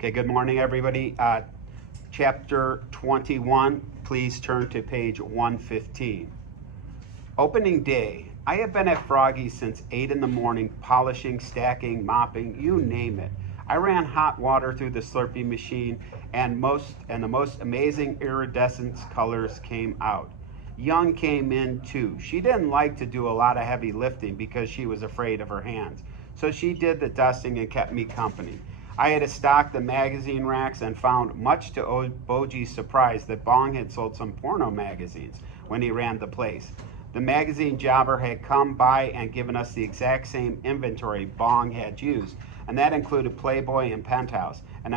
Okay, good morning, everybody. Chapter 21, please turn to page 115. Opening day. I have been at Froggy's since 8 in the morning, polishing, stacking, mopping, you name it. I ran hot water through the Slurpee machine, and the most amazing iridescent colors came out. Young came in too. She didn't like to do a lot of heavy lifting because she was afraid of her hands. So she did the dusting and kept me company. I had to stock the magazine racks and found, much to Boji's surprise, that Bong had sold some porno magazines when he ran the place. The magazine jobber had come by and given us the exact same inventory Bong had used, and that included Playboy and Penthouse, and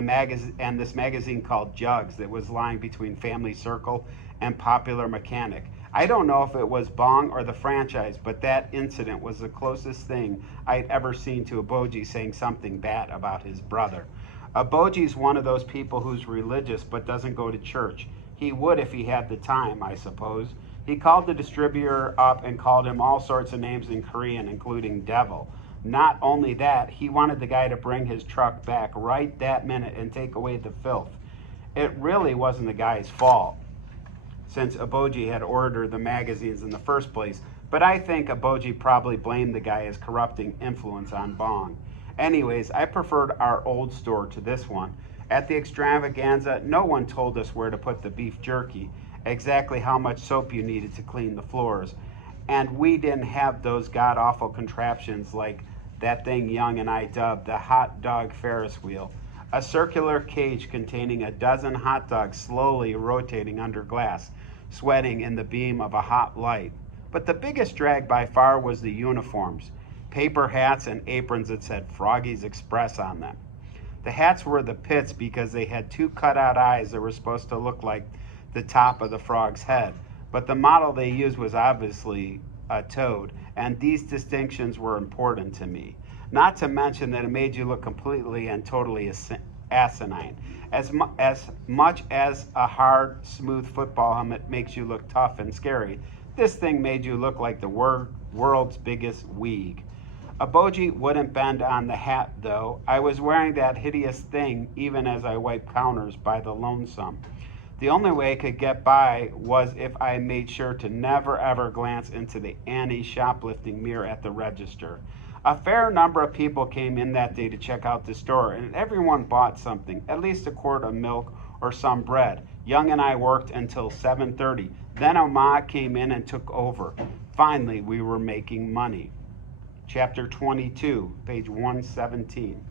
this magazine called Jugs that was lying between Family Circle and Popular Mechanic. I don't know if it was Bong or the franchise, but that incident was the closest thing I'd ever seen to a Boji saying something bad about his brother. A Boji's one of those people who's religious but doesn't go to church. He would if he had the time, I suppose. He called the distributor up and called him all sorts of names in Korean, including devil. Not only that, he wanted the guy to bring his truck back right that minute and take away the filth. It really wasn't the guy's fault, since Aboji had ordered the magazines in the first place, but I think Aboji probably blamed the guy as corrupting influence on Bong. Anyways, I preferred our old store to this one. At the extravaganza, no one told us where to put the beef jerky, exactly how much soap you needed to clean the floors, and we didn't have those god-awful contraptions like that thing Young and I dubbed the hot dog Ferris wheel, a circular cage containing a dozen hot dogs slowly rotating under glass, sweating in the beam of a hot light. But the biggest drag by far was the uniforms, paper hats and aprons that said Froggy's Express on them. The hats were the pits because they had two cutout eyes that were supposed to look like the top of the frog's head, but the model they used was obviously a toad, and these distinctions were important to me. Not to mention that it made you look completely and totally asinine. As much as a hard, smooth football helmet makes you look tough and scary, this thing made you look like the world's biggest weeg. Aboji wouldn't bend on the hat, though. I was wearing that hideous thing even as I wiped counters by the lonesome. The only way I could get by was if I made sure to never ever glance into the anti-shoplifting mirror at the register. A fair number of people came in that day to check out the store, and everyone bought something, at least a quart of milk or some bread. Young and I worked until 7:30. Then Oma came in and took over. Finally, we were making money. Chapter 22, page 117.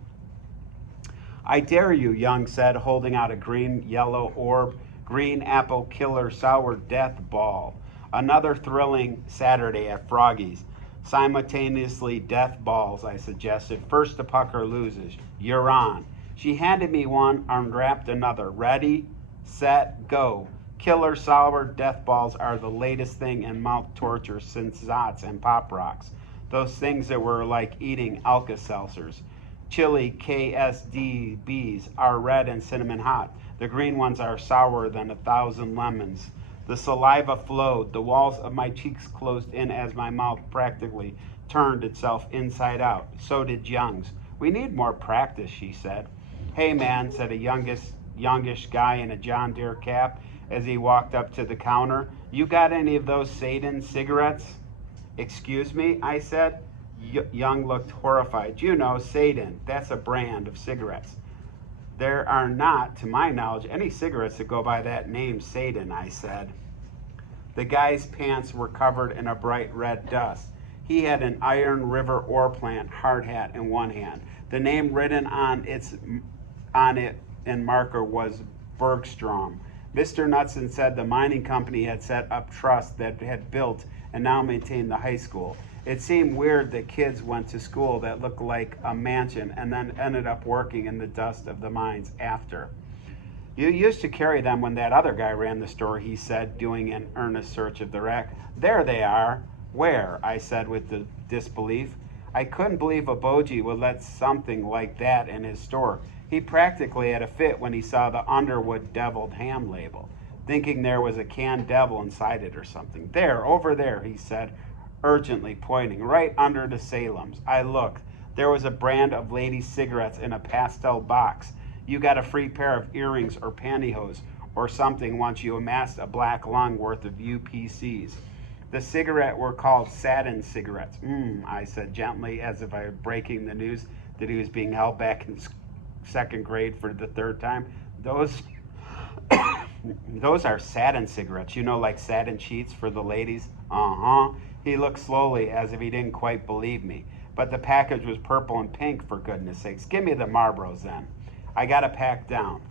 I dare you, Young said, holding out a green-yellow orb, green apple killer sour death ball. Another thrilling Saturday at Froggy's. Simultaneously death balls, I suggested. First the pucker loses. You're on. She handed me one, unwrapped another. Ready, set, go. Killer sour death balls are the latest thing in mouth torture since Zots and Pop Rocks. Those things that were like eating Alka-Seltzers. Chili KSDBs are red and cinnamon hot. The green ones are sourer than 1,000 lemons. The saliva flowed. The walls of my cheeks closed in as my mouth practically turned itself inside out. So did Young's. We need more practice, she said. Hey, man, said a youngish guy in a John Deere cap as he walked up to the counter. You got any of those Satan cigarettes? Excuse me, I said. Young looked horrified. You know, Satan, that's a brand of cigarettes. There are not, to my knowledge, any cigarettes that go by that name, Satan, I said. The guy's pants were covered in a bright red dust. He had an Iron River ore plant hard hat in one hand. The name written on it in marker was Bergstrom. Mr. Knudsen said the mining company had set up trust that had built and now maintained the high school. It seemed weird that kids went to school that looked like a mansion and then ended up working in the dust of the mines after. You used to carry them when that other guy ran the store, he said, doing an earnest search of the rack. There they are. Where? I said with the disbelief. I couldn't believe a Boji would let something like that in his store. He practically had a fit when he saw the Underwood deviled ham label, thinking there was a canned devil inside it or something. There, over there, he said, urgently pointing, right under the Salem's. I looked. There was a brand of ladies' cigarettes in a pastel box. You got a free pair of earrings or pantyhose or something once you amassed a black lung worth of UPCs. The cigarette were called satin cigarettes. I said gently, as if I were breaking the news that he was being held back in second grade for the third time. Those those are satin cigarettes, like satin sheets for the ladies. Uh-huh. He looked slowly as if he didn't quite believe me. But the package was purple and pink, for goodness sakes. Give me the Marlboros then. I got to pack down.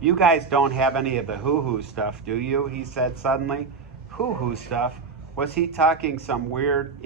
You guys don't have any of the hoo-hoo stuff, do you? He said suddenly. Hoo-hoo stuff? Was he talking some weird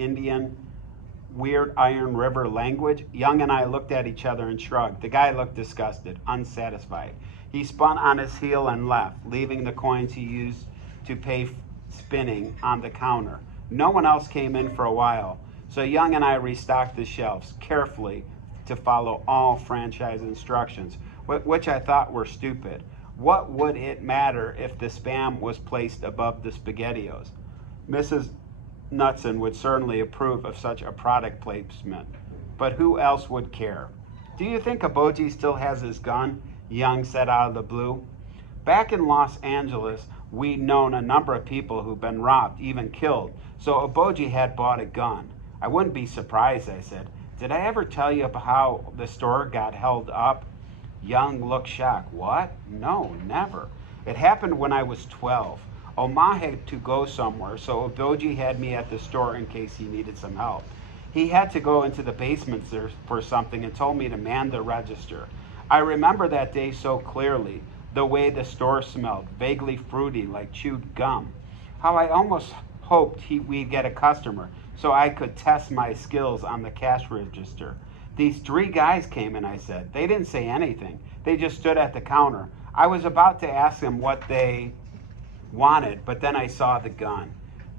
Iron River language? Young and I looked at each other and shrugged. The guy looked disgusted, unsatisfied. He spun on his heel and left, leaving the coins he used to pay spinning on the counter. No one else came in for a while, so Young and I restocked the shelves carefully to follow all franchise instructions, which I thought were stupid. What would it matter if the Spam was placed above the SpaghettiOs? Mrs. Knutson would certainly approve of such a product placement, but who else would care? Do you think Aboji still has his gun? Young said out of the blue. Back in Los Angeles, we'd known a number of people who'd been robbed, even killed, so Aboji had bought a gun. I wouldn't be surprised, I said. Did I ever tell you about how the store got held up? Young looked shocked. What? No, never. It happened when I was 12. Oma had to go somewhere, so Aboji had me at the store in case he needed some help. He had to go into the basement for something and told me to man the register. I remember that day so clearly, the way the store smelled, vaguely fruity like chewed gum. How I almost hoped we'd get a customer so I could test my skills on the cash register. These three guys came in, I said. They didn't say anything. They just stood at the counter. I was about to ask them what they wanted, but then I saw the gun.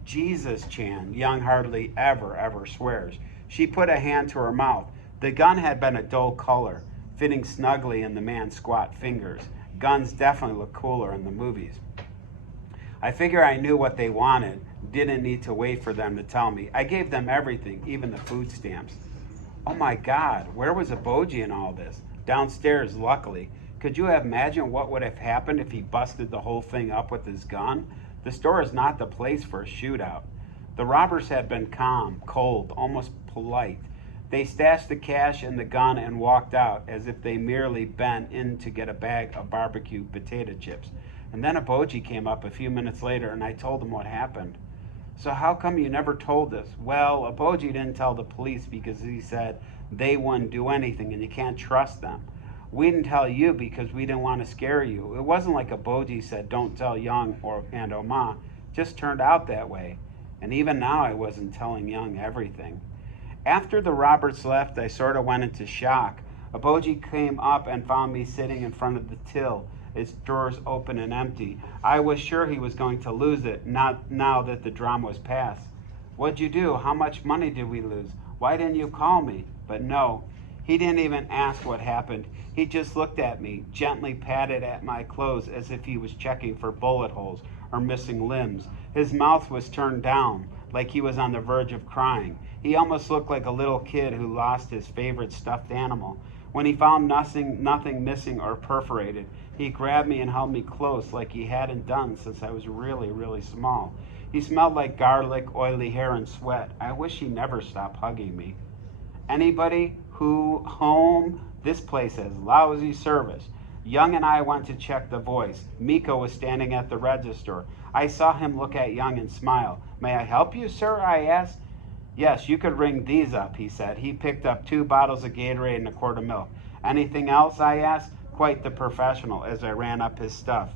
Jesus, Chan, Young hardly ever swears. She put a hand to her mouth. The gun had been a dull color, fitting snugly in the man's squat fingers. Guns definitely look cooler in the movies. I figure I knew what they wanted, didn't need to wait for them to tell me. I gave them everything, even the food stamps. Oh my God, where was Aboji in all this? Downstairs, luckily. Could you imagine what would have happened if he busted the whole thing up with his gun? The store is not the place for a shootout. The robbers had been calm, cold, almost polite. They stashed the cash in the gun and walked out as if they merely bent in to get a bag of barbecue potato chips. And then Aboji came up a few minutes later and I told him what happened. So how come you never told us? Well, Aboji didn't tell the police because he said they wouldn't do anything and you can't trust them. We didn't tell you because we didn't want to scare you. It wasn't like Aboji said don't tell Young and Oma. It just turned out that way. And even now I wasn't telling Young everything. After the Roberts left, I sort of went into shock. Aboji came up and found me sitting in front of the till, its drawers open and empty. I was sure he was going to lose it, not now that the drama was past. What'd you do? How much money did we lose? Why didn't you call me? But no, he didn't even ask what happened. He just looked at me, gently patted at my clothes as if he was checking for bullet holes or missing limbs. His mouth was turned down, like he was on the verge of crying. He almost looked like a little kid who lost his favorite stuffed animal. When he found nothing missing or perforated, he grabbed me and held me close like he hadn't done since I was really small. He smelled like garlic, oily hair, and sweat. I wish he never stopped hugging me. Anybody home? This place has lousy service. Young and I went to check the voice. Miko was standing at the register. I saw him look at Young and smile. May I help you, sir? I asked. Yes, you could ring these up, he said. He picked up 2 bottles of Gatorade and a quart of milk. Anything else? I asked. Quite the professional as I ran up his stuff.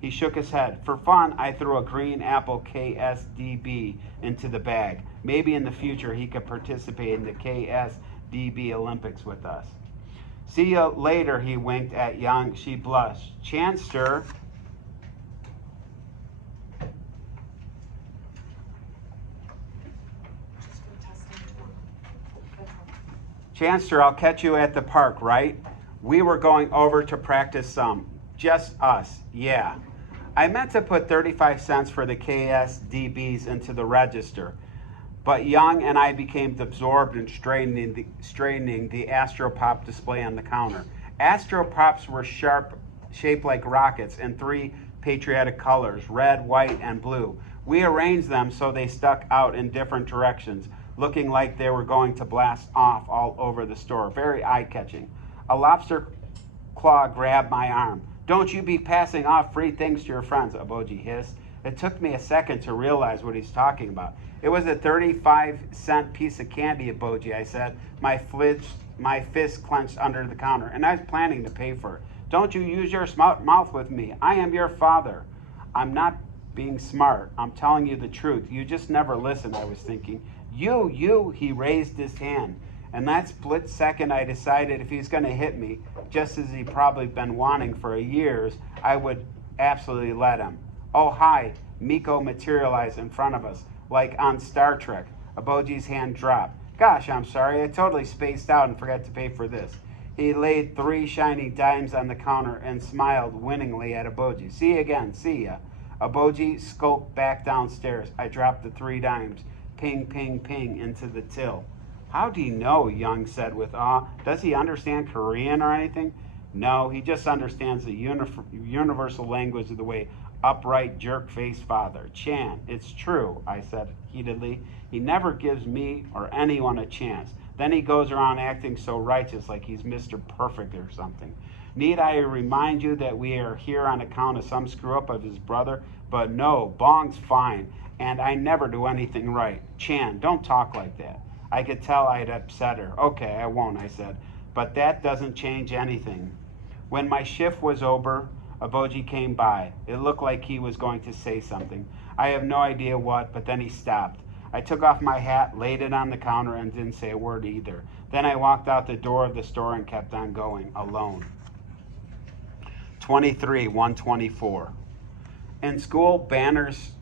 He shook his head. For fun, I threw a green apple KSDB into the bag. Maybe in the future he could participate in the KSDB Olympics with us. See you later, he winked at Young. She blushed. Chanster. Chanster, I'll catch you at the park, right? We were going over to practice some. Just us, yeah. I meant to put 35 cents for the KSDBs into the register, but Young and I became absorbed in straightening the Astropop display on the counter. Astroprops were sharp, shaped like rockets in three patriotic colors, red, white, and blue. We arranged them so they stuck out in different directions, looking like they were going to blast off all over the store. Very eye-catching. A lobster claw grabbed my arm. "Don't you be passing off free things to your friends," Aboji hissed. It took me a second to realize what he's talking about. "It was a 35-cent piece of candy, Aboji," I said, my fist clenched under the counter, "and I was planning to pay for it. Don't you use your smart mouth with me. I am your father." "I'm not being smart. I'm telling you the truth. You just never listen," I was thinking. You, he raised his hand. And that split second, I decided if he's going to hit me, just as he probably been wanting for years, I would absolutely let him. "Oh, hi." Miko materialized in front of us, like on Star Trek. Aboji's hand dropped. "Gosh, I'm sorry. I totally spaced out and forgot to pay for this." He laid 3 shiny dimes on the counter and smiled winningly at Aboji. "See you again. See ya." Aboji skulked back downstairs. I dropped the 3 dimes. Ping, ping, ping into the till. "How do you know?" Young said with awe. "Does he understand Korean or anything?" "No, he just understands the universal language of the way upright, jerk-faced father. Chan, it's true," I said heatedly. "He never gives me or anyone a chance. Then he goes around acting so righteous like he's Mr. Perfect or something. Need I remind you that we are here on account of some screw-up of his brother? But no, Bong's fine, and I never do anything right. Chan, don't talk like that." I could tell I'd upset her. "Okay, I won't," I said. "But that doesn't change anything." When my shift was over, Aboji came by. It looked like he was going to say something. I have no idea what, but then he stopped. I took off my hat, laid it on the counter, and didn't say a word either. Then I walked out the door of the store and kept on going, alone. 23-124. In school, banners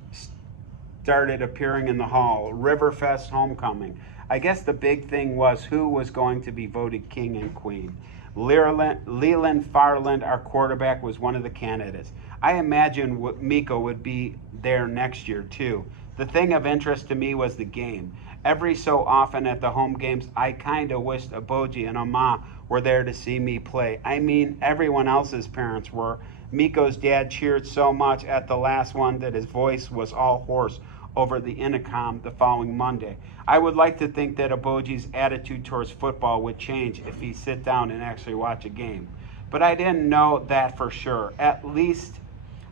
started appearing in the hall. Riverfest homecoming. I guess the big thing was who was going to be voted king and queen. Leland Farland, our quarterback, was one of the candidates. I imagine Miko would be there next year, too. The thing of interest to me was the game. Every so often at the home games, I kind of wished Aboji and Oma were there to see me play. I mean, everyone else's parents were. Miko's dad cheered so much at the last one that his voice was all hoarse over the intercom the following Monday. I would like to think that Aboji's attitude towards football would change if he sit down and actually watch a game. But I didn't know that for sure. At least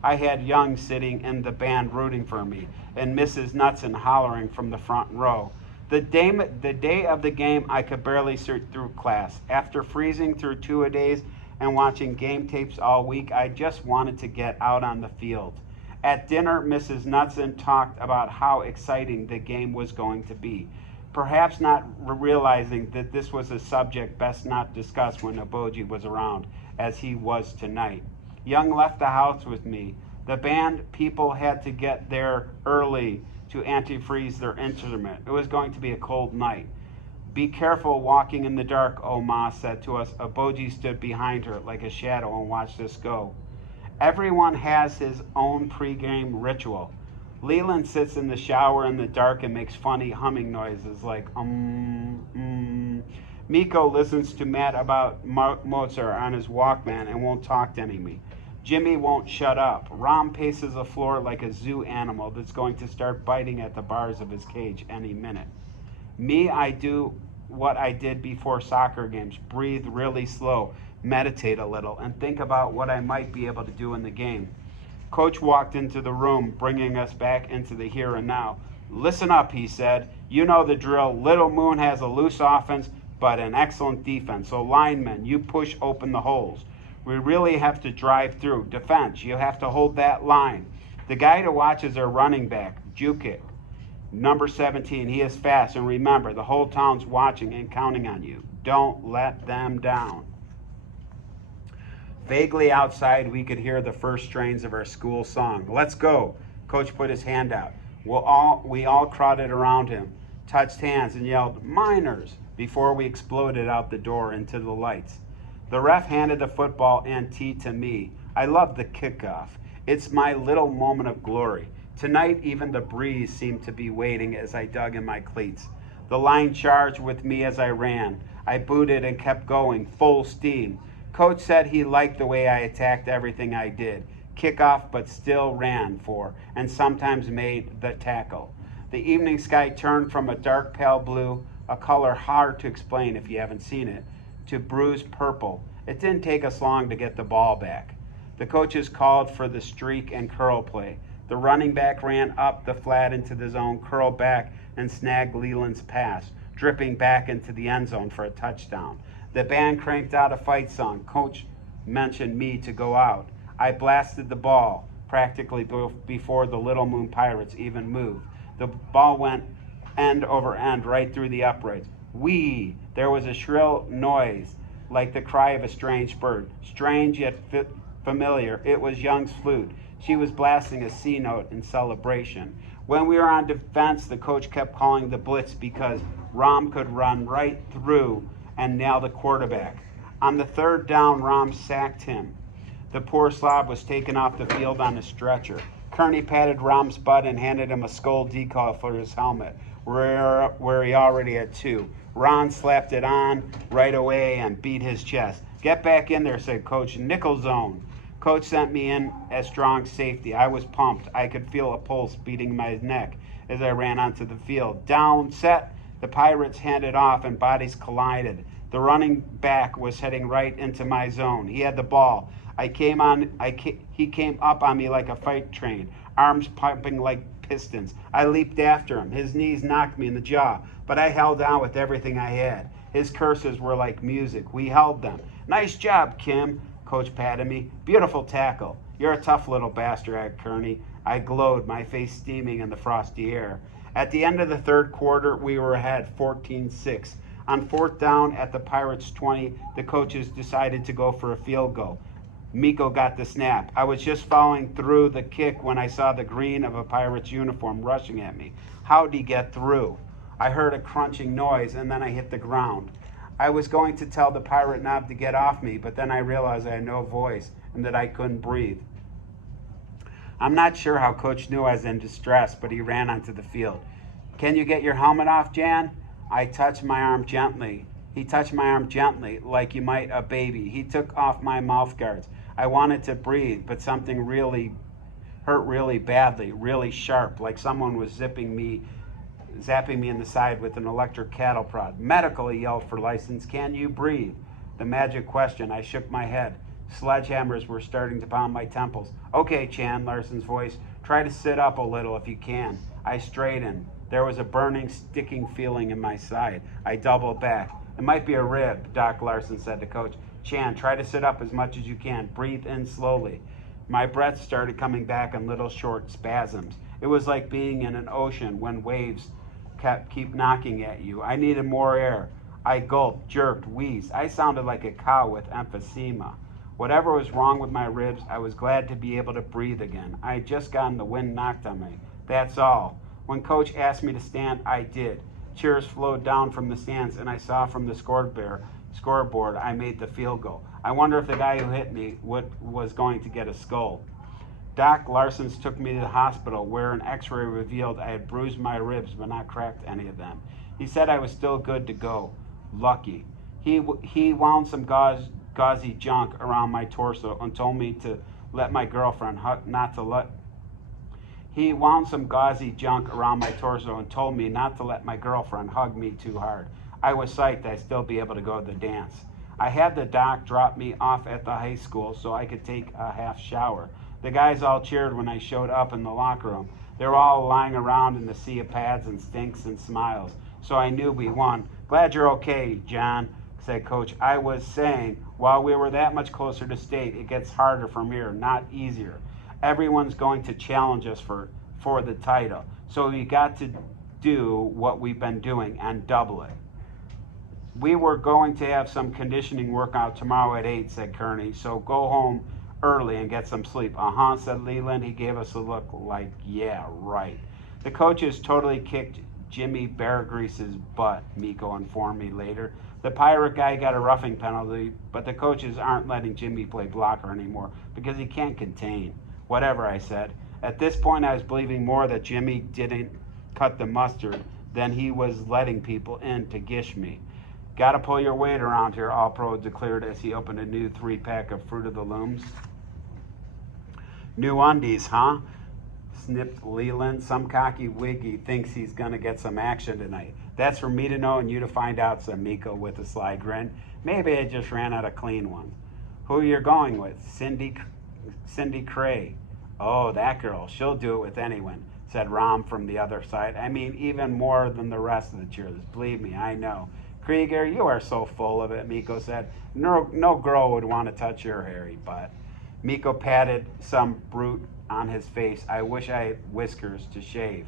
I had Young sitting in the band rooting for me, and Mrs. Knudsen hollering from the front row. The day of the game, I could barely sit through class. After freezing through 2-a-days and watching game tapes all week, I just wanted to get out on the field. At dinner, Mrs. Knudsen talked about how exciting the game was going to be, perhaps not realizing that this was a subject best not discussed when Aboji was around, as he was tonight. Young left the house with me. The band people had to get there early to antifreeze their instrument. It was going to be a cold night. "Be careful walking in the dark," Oma said to us. Aboji stood behind her like a shadow and watched us go. Everyone has his own pregame ritual. Leland sits in the shower in the dark and makes funny humming noises like Miko listens to Matt about Mozart on his Walkman and won't talk to me. Jimmy won't shut up. Rom paces the floor like a zoo animal that's going to start biting at the bars of his cage any minute. Me, I do what I did before soccer games. Breathe really slow, meditate a little, and think about what I might be able to do in the game. Coach walked into the room, bringing us back into the here and now. "Listen up," he said. "You know the drill. Little Moon has a loose offense, but an excellent defense. So linemen, you push open the holes. We really have to drive through. Defense, you have to hold that line. The guy to watch is our running back, Jukic. Number 17, he is fast. And remember, the whole town's watching and counting on you. Don't let them down." Vaguely outside, we could hear the first strains of our school song. "Let's go." Coach put his hand out. We all crowded around him, touched hands, and yelled, "Miners," before we exploded out the door into the lights. The ref handed the football and tee to me. I love the kickoff. It's my little moment of glory. Tonight, even the breeze seemed to be waiting as I dug in my cleats. The line charged with me as I ran. I booted and kept going, full steam. Coach said he liked the way I attacked everything I did. Kick off, but still ran for, and sometimes made the tackle. The evening sky turned from a dark pale blue, a color hard to explain if you haven't seen it, to bruised purple. It didn't take us long to get the ball back. The coaches called for the streak and curl play. The running back ran up the flat into the zone, curled back, and snagged Leland's pass, dripping back into the end zone for a touchdown. The band cranked out a fight song. Coach mentioned me to go out. I blasted the ball practically before the Little Moon Pirates even moved. The ball went end over end right through the uprights. Whee! There was a shrill noise like the cry of a strange bird. Strange yet familiar. It was Young's flute. She was blasting a C note in celebration. When we were on defense, the coach kept calling the blitz because Rom could run right through and nail the quarterback. On the third down, Rom sacked him. The poor slob was taken off the field on a stretcher. Kearney patted Rom's butt and handed him a skull decal for his helmet, where he already had two. Ron slapped it on right away and beat his chest. Get back in there, said Coach. Nickel zone. Coach sent me in as strong safety. I was pumped. I could feel a pulse beating my neck as I ran onto the field. Down, set. The Pirates handed off and bodies collided. The running back was heading right into my zone. He had the ball. He came up on me like a freight train, arms pumping like pistons. I leaped after him. His knees knocked me in the jaw, but I held on with everything I had. His curses were like music. We held them. Nice job, Kim. Coach patted me. Beautiful tackle. You're a tough little bastard, Kearney. I glowed, my face steaming in the frosty air. At the end of the third quarter, we were ahead 14-6. On fourth down at the Pirates' 20, the coaches decided to go for a field goal. Miko got the snap. I was just following through the kick when I saw the green of a Pirates uniform rushing at me. How'd he get through? I heard a crunching noise and then I hit the ground. I was going to tell the pirate knob to get off me, but then I realized I had no voice and that I couldn't breathe. I'm not sure how Coach knew I was in distress, but he ran onto the field. Can you get your helmet off, Jan? I touched my arm gently. He touched my arm gently, like you might a baby. He took off my mouth guards. I wanted to breathe, but something really hurt really badly, really sharp, like someone was zapping me in the side with an electric cattle prod. Medical, he yelled for license. Can you breathe? The magic question. I shook my head. Sledgehammers were starting to pound my temples. Okay, Chan, Larson's voice. Try to sit up a little if you can. I straightened. There was a burning, sticking feeling in my side. I doubled back. It might be a rib, Doc Larson said to Coach. Chan, try to sit up as much as you can. Breathe in slowly. My breath started coming back in little short spasms. It was like being in an ocean when waves keep knocking at you. I needed more air. I gulped, jerked, wheezed. I sounded like a cow with emphysema. Whatever was wrong with my ribs, I was glad to be able to breathe again. I had just gotten the wind knocked on me. That's all. When Coach asked me to stand, I did. Cheers flowed down from the stands, and I saw from the scoreboard I made the field goal. I wonder if the guy who hit me was going to get a skull. Doc Larson's took me to the hospital, where an x-ray revealed I had bruised my ribs but not cracked any of them. He said I was still good to go. Lucky. He wound some gauzy junk around my torso and told me to let my girlfriend He wound some gauzy junk around my torso and told me not to let my girlfriend hug me too hard. I was psyched I'd still be able to go to the dance. I had the doc drop me off at the high school so I could take a half shower. The guys all cheered when I showed up in the locker room. They were all lying around in the sea of pads and stinks and smiles. So I knew we won. Glad you're okay, John, said Coach. I was saying, while we were that much closer to state, it gets harder from here, not easier. Everyone's going to challenge us for the title. So we got to do what we've been doing and double it. We were going to have some conditioning workout tomorrow at 8, said Kearney, so go home early and get some sleep. Said Leland. He gave us a look like, yeah, right. The coaches totally kicked Jimmy Bear Grease's butt, Miko informed me later. The pirate guy got a roughing penalty, but the coaches aren't letting Jimmy play blocker anymore because he can't contain. Whatever, I said. At this point, I was believing more that Jimmy didn't cut the mustard than he was letting people in to gish me. Gotta pull your weight around here, All Pro declared as he opened a new 3-pack of Fruit of the Looms. New undies, huh? Snipped Leland. Some cocky wiggy thinks he's gonna get some action tonight. That's for me to know and you to find out, said Miko with a sly grin. Maybe I just ran out of clean ones. Who you're going with? Cindy Cray. Oh, that girl. She'll do it with anyone, said Rom from the other side. I mean, even more than the rest of the cheerleaders. Believe me, I know. Krieger, you are so full of it, Miko said. No girl would want to touch your hairy butt. Miko patted some brute on his face. I wish I had whiskers to shave.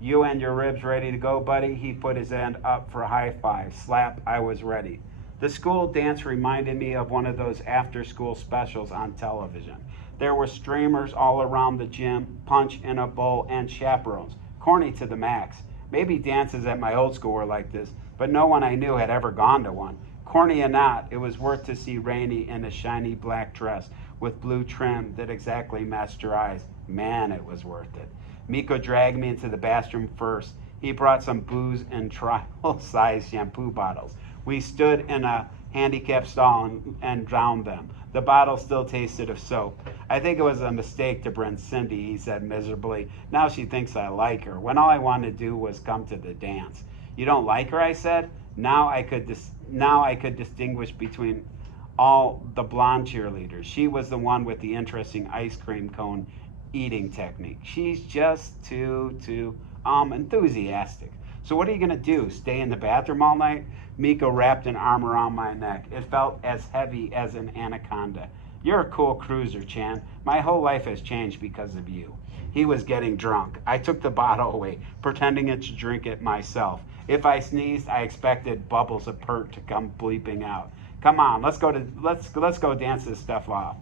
You and your ribs ready to go, buddy? He put his hand up for a high five. Slap, I was ready. The school dance reminded me of one of those after-school specials on television. There were streamers all around the gym, punch in a bowl, and chaperones. Corny to the max. Maybe dances at my old school were like this, but no one I knew had ever gone to one. Corny or not, it was worth to see Rainey in a shiny black dress with blue trim that exactly matched her eyes. Man, it was worth it. Miko dragged me into the bathroom first. He brought some booze and trial-size shampoo bottles. We stood in a handicapped stall and drowned them. The bottle still tasted of soap. I think it was a mistake to bring Cindy, he said miserably. Now she thinks I like her, when all I wanted to do was come to the dance. You don't like her, I said. Now I could distinguish between all the blonde cheerleaders. She was the one with the interesting ice cream cone eating technique. She's just too enthusiastic. So what are you going to do, stay in the bathroom all night? Miko wrapped an arm around my neck. It felt as heavy as an anaconda. You're a cool cruiser, Chan. My whole life has changed because of you. He was getting drunk. I took the bottle away, pretending to drink it myself. If I sneezed, I expected bubbles of pert to come bleeping out. Come on, let's go dance this stuff off.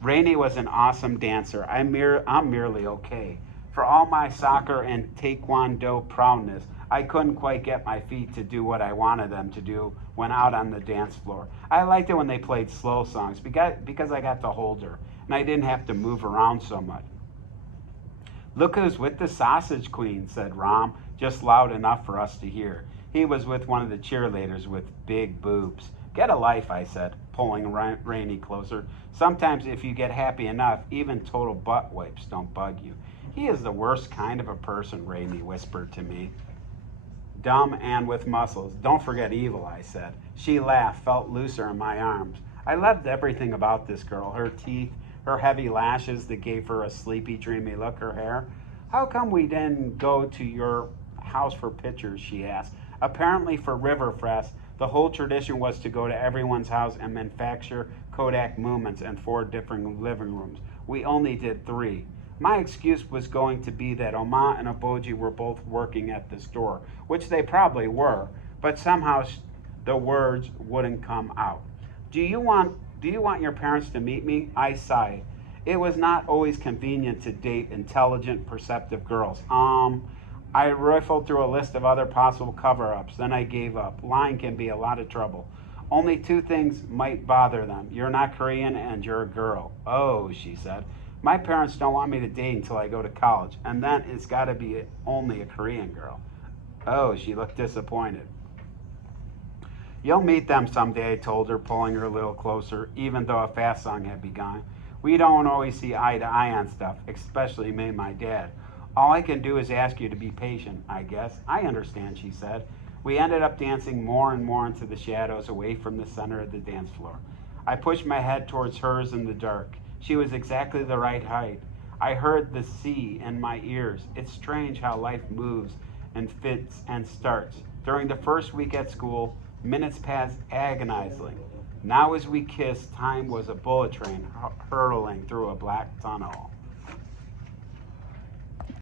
Rainey was an awesome dancer. I'm merely okay. For all my soccer and taekwondo proudness, I couldn't quite get my feet to do what I wanted them to do when out on the dance floor. I liked it when they played slow songs because I got to hold her and I didn't have to move around so much. Look who's with the sausage queen, said Rom, just loud enough for us to hear. He was with one of the cheerleaders with big boobs. Get a life, I said, pulling Rainey closer. Sometimes if you get happy enough, even total butt wipes don't bug you. He is the worst kind of a person, Rainey whispered to me. Dumb and with muscles. Don't forget evil, I said. She laughed, felt looser in my arms. I loved everything about this girl. Her teeth, her heavy lashes that gave her a sleepy, dreamy look, her hair. How come we didn't go to your house for pictures, she asked. Apparently for Riverfest, the whole tradition was to go to everyone's house and manufacture Kodak moments in 4 different living rooms. We only did 3. My excuse was going to be that Oma and Aboji were both working at the store, which they probably were, but somehow the words wouldn't come out. Do you want your parents to meet me? I sighed. It was not always convenient to date intelligent, perceptive girls. I rifled through a list of other possible cover-ups, then I gave up. Lying can be a lot of trouble. Only 2 things might bother them. You're not Korean and you're a girl. Oh, she said. My parents don't want me to date until I go to college, and then it's got to be only a Korean girl. Oh, she looked disappointed. You'll meet them someday, I told her, pulling her a little closer, even though a fast song had begun. We don't always see eye to eye on stuff, especially me and my dad. All I can do is ask you to be patient, I guess. I understand, she said. We ended up dancing more and more into the shadows, away from the center of the dance floor. I pushed my head towards hers in the dark. She was exactly the right height. I heard the sea in my ears. It's strange how life moves and fits and starts. During the first week at school, minutes passed agonizingly. Now as we kissed, time was a bullet train hurtling through a black tunnel.